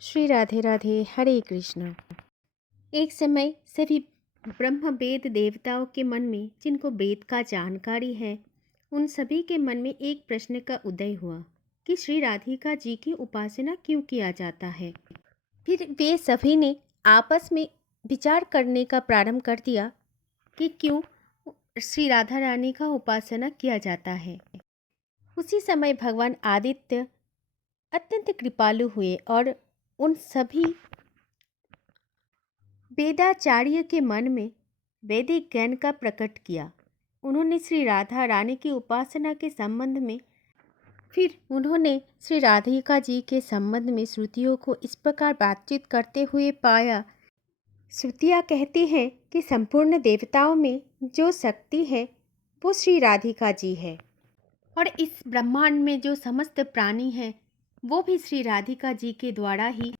श्री राधे राधे हरे कृष्ण। एक समय सभी ब्रह्म वेद देवताओं के मन में जिनको वेद का जानकारी है, उन सभी के मन में एक प्रश्न का उदय हुआ कि श्री राधिका जी की उपासना क्यों किया जाता है। फिर वे सभी ने आपस में विचार करने का प्रारंभ कर दिया कि क्यों श्री राधा रानी का उपासना किया जाता है। उसी समय भगवान आदित्य अत्यंत कृपालु हुए और उन सभी वेदाचार्य के मन में वैदिक ज्ञान का प्रकट किया। उन्होंने श्री राधा रानी की उपासना के संबंध में फिर उन्होंने श्री राधिका जी के संबंध में श्रुतियों को इस प्रकार बातचीत करते हुए पाया। श्रुतियाँ कहती हैं कि संपूर्ण देवताओं में जो शक्ति है वो श्री राधिका जी है और इस ब्रह्मांड में जो समस्त प्राणी है वो भी श्री राधिका जी के द्वारा ही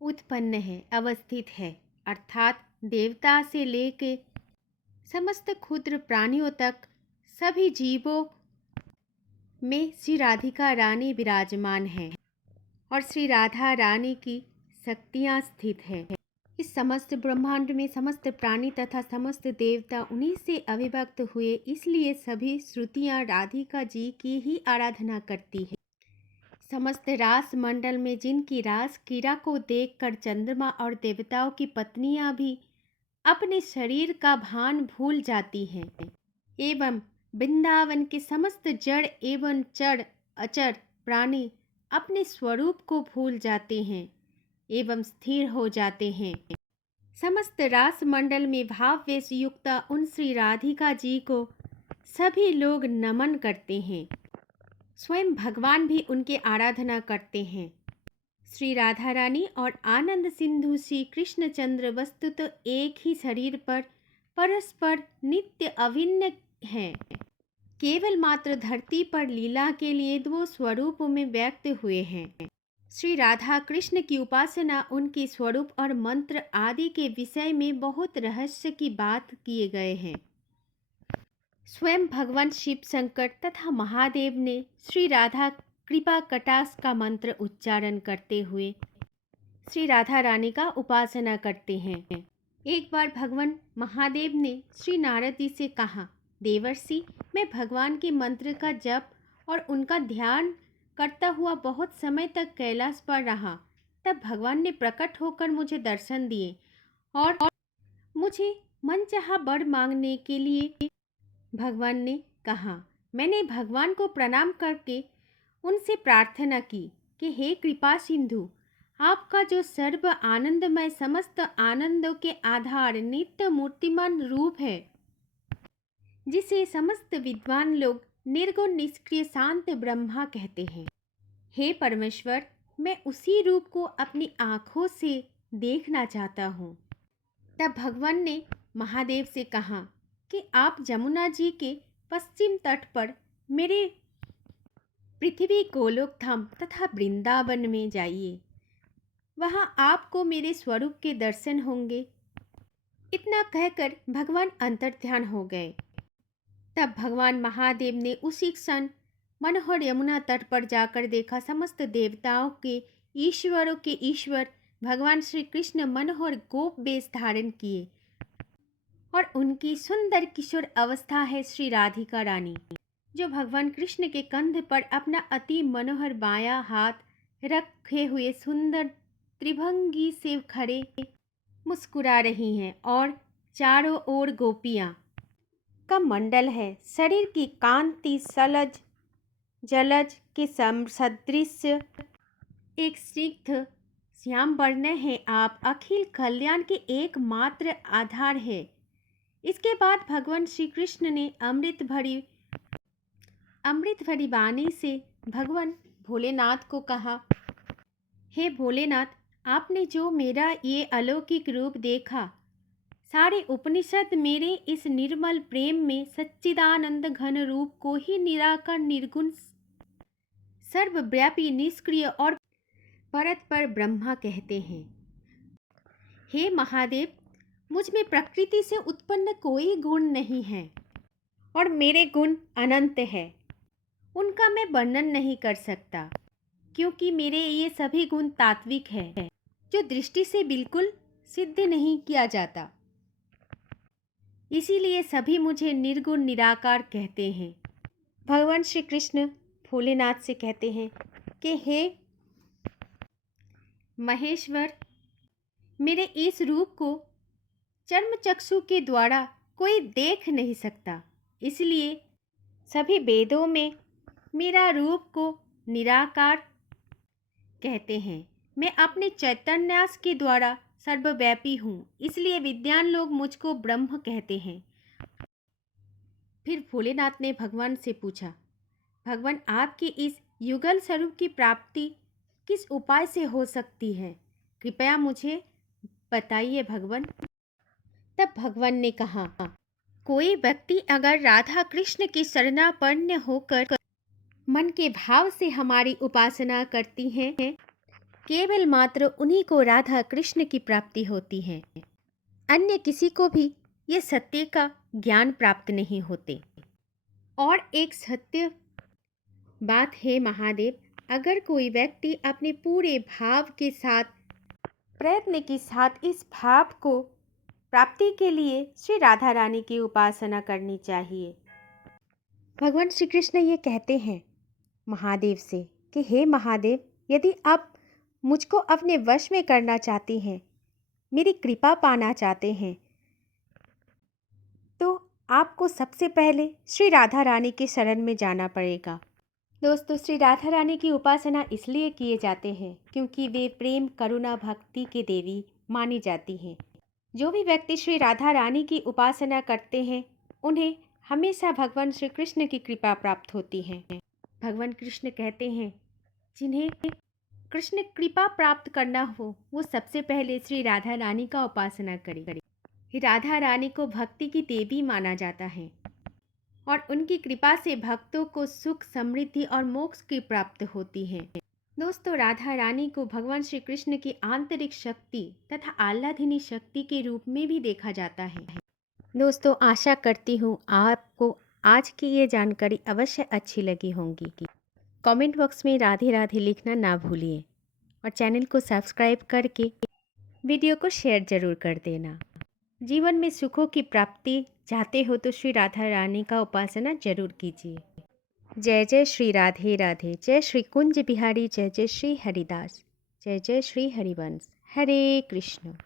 उत्पन्न है, अवस्थित है। अर्थात देवता से लेके समस्त क्षुद्र प्राणियों तक सभी जीवों में श्री राधिका रानी विराजमान है और श्री राधा रानी की शक्तियाँ स्थित है। इस समस्त ब्रह्मांड में समस्त प्राणी तथा समस्त देवता उन्हीं से अभिव्यक्त हुए, इसलिए सभी श्रुतियाँ राधिका जी की ही आराधना करती है। समस्त रास मंडल में जिनकी रास क्रीड़ा को देखकर चंद्रमा और देवताओं की पत्नियां भी अपने शरीर का भान भूल जाती हैं एवं वृंदावन के समस्त जड़ एवं चर अचर प्राणी अपने स्वरूप को भूल जाते हैं एवं स्थिर हो जाते हैं। समस्त रास मंडल में भाव वेश युक्त उन श्री राधिका जी को सभी लोग नमन करते हैं। स्वयं भगवान भी उनके आराधना करते हैं। श्री राधा रानी और आनंद सिंधु श्री कृष्णचंद्र वस्तुतः एक ही शरीर पर परस्पर नित्य अभिन्न हैं। केवल मात्र धरती पर लीला के लिए दो स्वरूपों में व्यक्त हुए हैं। श्री राधा कृष्ण की उपासना, उनके स्वरूप और मंत्र आदि के विषय में बहुत रहस्य की बात किए गए हैं। स्वयं भगवान शिव शंकर तथा महादेव ने श्री राधा कृपा कटाक्ष का मंत्र उच्चारण करते हुए श्री राधा रानी का उपासना करते हैं। एक बार भगवान महादेव ने श्री नारद जी से कहा, देवर्षि, मैं भगवान के मंत्र का जप और उनका ध्यान करता हुआ बहुत समय तक कैलाश पर रहा। तब भगवान ने प्रकट होकर मुझे दर्शन दिए और मुझे मनचाहा वर मांगने के लिए भगवान ने कहा। मैंने भगवान को प्रणाम करके उनसे प्रार्थना की कि हे कृपा सिंधु, आपका जो सर्व आनंदमय समस्त आनंदों के आधार नित्य मूर्तिमान रूप है, जिसे समस्त विद्वान लोग निर्गुण निष्क्रिय शांत ब्रह्मा कहते हैं, हे परमेश्वर, मैं उसी रूप को अपनी आँखों से देखना चाहता हूँ। तब भगवान ने महादेव से कहा कि आप जमुना जी के पश्चिम तट पर मेरे पृथ्वी गोलोक धाम तथा वृंदावन में जाइए, वहाँ आपको मेरे स्वरूप के दर्शन होंगे। इतना कहकर भगवान अंतर्ध्यान हो गए। तब भगवान महादेव ने उसी क्षण मनोहर यमुना तट पर जाकर देखा। समस्त देवताओं के ईश्वरों के ईश्वर भगवान श्री कृष्ण मनोहर गोप वेश धारण किए और उनकी सुंदर किशोर अवस्था है श्री राधिका रानी, जो भगवान कृष्ण के कंध पर अपना अति मनोहर बायां हाथ रखे हुए सुंदर त्रिभंगी से खड़े मुस्कुरा रही हैं और चारों ओर गोपियां का मंडल है। शरीर की कांति सलज जलज के सदृश एक स्निग्ध श्याम वर्ण है। आप अखिल कल्याण के एकमात्र आधार है। इसके बाद भगवान श्री कृष्ण ने अमृत भरी वाणी से भगवान भोलेनाथ को कहा, हे भोलेनाथ, आपने जो मेरा ये अलौकिक रूप देखा, सारे उपनिषद मेरे इस निर्मल प्रेम में सच्चिदानंद घन रूप को ही निराकार निर्गुण सर्वव्यापी निष्क्रिय और परतपर ब्रह्मा कहते हैं। हे महादेव, मुझ में प्रकृति से उत्पन्न कोई गुण नहीं है और मेरे गुण अनंत है, उनका मैं वर्णन नहीं कर सकता। क्योंकि मेरे ये सभी गुण तात्विक है, जो दृष्टि से बिल्कुल सिद्ध नहीं किया जाता। इसीलिए सभी मुझे निर्गुण निराकार कहते हैं। भगवान श्री कृष्ण भोलेनाथ से कहते हैं कि हे महेश्वर, मेरे इस रूप को चर्म चक्षु के द्वारा कोई देख नहीं सकता, इसलिए सभी वेदों में मेरा रूप को निराकार कहते हैं। मैं अपने चैतन्यास के द्वारा सर्वव्यापी हूँ, इसलिए विद्वान लोग मुझको ब्रह्म कहते हैं। फिर भोलेनाथ ने भगवान से पूछा, भगवान आपके इस युगल स्वरूप की प्राप्ति किस उपाय से हो सकती है? कृपया मुझे बताइए भगवान। तब भगवान ने कहा, कोई व्यक्ति अगर राधा कृष्ण की शरणापन्न होकर मन के भाव से हमारी उपासना करती हैं, केवल मात्र उन्हीं को राधा कृष्ण की प्राप्ति होती है। अन्य किसी को भी ये सत्य का ज्ञान प्राप्त नहीं होते। और एक सत्य बात है महादेव, अगर कोई व्यक्ति अपने पूरे भाव के साथ, प्रयत्न के साथ इस भाव को प्राप्ति के लिए श्री राधा रानी की उपासना करनी चाहिए। भगवान श्री कृष्ण ये कहते हैं महादेव से कि हे महादेव, यदि आप मुझको अपने वश में करना चाहते हैं, मेरी कृपा पाना चाहते हैं, तो आपको सबसे पहले श्री राधा रानी के शरण में जाना पड़ेगा। दोस्तों, श्री राधा रानी की उपासना इसलिए किए जाते हैं क्योंकि वे प्रेम, करुणा, भक्ति की देवी मानी जाती हैं। जो भी व्यक्ति श्री राधा रानी की उपासना करते हैं, उन्हें हमेशा भगवान श्री कृष्ण की कृपा प्राप्त होती है। भगवान कृष्ण कहते हैं, जिन्हें कृष्ण कृपा प्राप्त करना हो, वो सबसे पहले श्री राधा रानी का उपासना करे। राधा रानी को भक्ति की देवी माना जाता है और उनकी कृपा से भक्तों को सुख, समृद्धि और मोक्ष की प्राप्त होती है। दोस्तों, राधा रानी को भगवान श्री कृष्ण की आंतरिक शक्ति तथा आह्लादिनी शक्ति के रूप में भी देखा जाता है। दोस्तों, आशा करती हूँ आपको आज की ये जानकारी अवश्य अच्छी लगी होंगी। कमेंट बॉक्स में राधे राधे लिखना ना भूलिए और चैनल को सब्सक्राइब करके वीडियो को शेयर जरूर कर देना। जीवन में सुखों की प्राप्ति चाहते हो तो श्री राधा रानी का उपासना जरूर कीजिए। जय जय श्री राधे राधे, जय श्री कुंज बिहारी, जय जय श्री हरिदास, जय जय श्री हरिवंश। हरे कृष्ण।